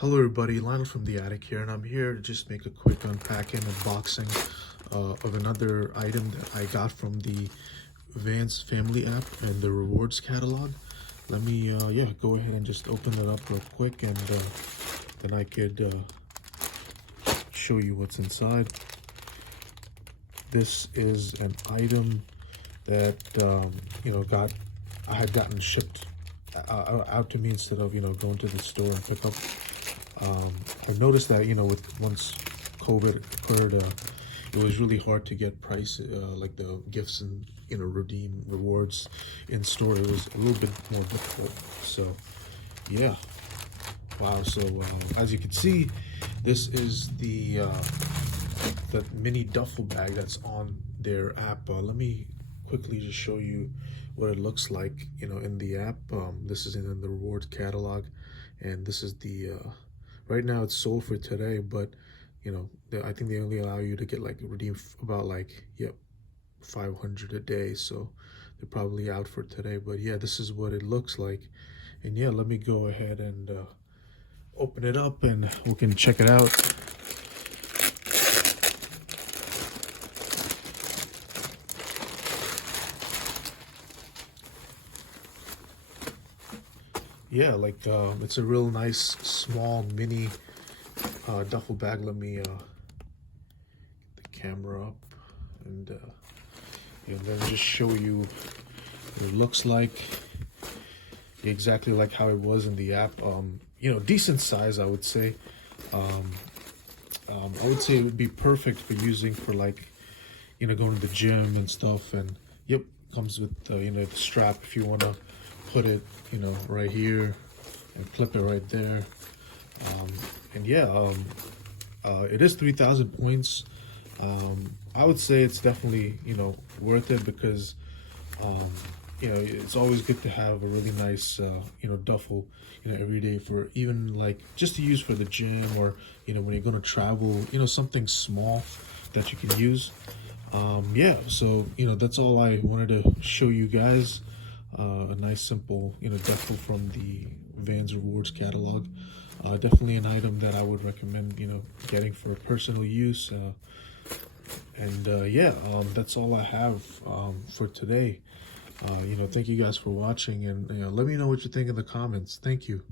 Hello everybody, Lionel from the attic here, and I'm here to just make a quick unpacking, unboxing of another item that I got from the Vans family app and the rewards catalog. Let me go ahead and just open it up real quick, and then I could show you what's inside. This is an item that I had gotten shipped out to me instead of going to the store and pick up. I noticed that with once COVID occurred, it was really hard to get like the gifts and redeem rewards in store. It was a little bit more difficult. So yeah, wow. So as you can see, this is the mini duffel bag that's on their app. Let me quickly just show you what it looks like in the app. This is in the rewards catalog, and this is the right now it's sold for today, but I think they only allow you to get redeem about 500 a day, so they're probably out for today. But yeah, this is what it looks like. And yeah, let me go ahead and open it up and we can check it out. Yeah, it's a real nice small mini duffel bag. Let me get the camera up and then just show you what it looks like, exactly like how it was in the app. Decent size, I would say. I would say it would be perfect for using for going to the gym and stuff. And yep, comes with the strap if you want to put it right here and clip it right there. And yeah, it is 3,000 points. I would say it's definitely worth it, because it's always good to have a really nice duffel every day, for even just to use for the gym, or when you're going to travel, something small that you can use. Yeah, so that's all I wanted to show you guys. A nice simple duffel from the Vans rewards catalog. Definitely an item that I would recommend getting for personal use. Yeah, that's all I have for today. Thank you guys for watching, and let me know what you think in the comments. Thank you.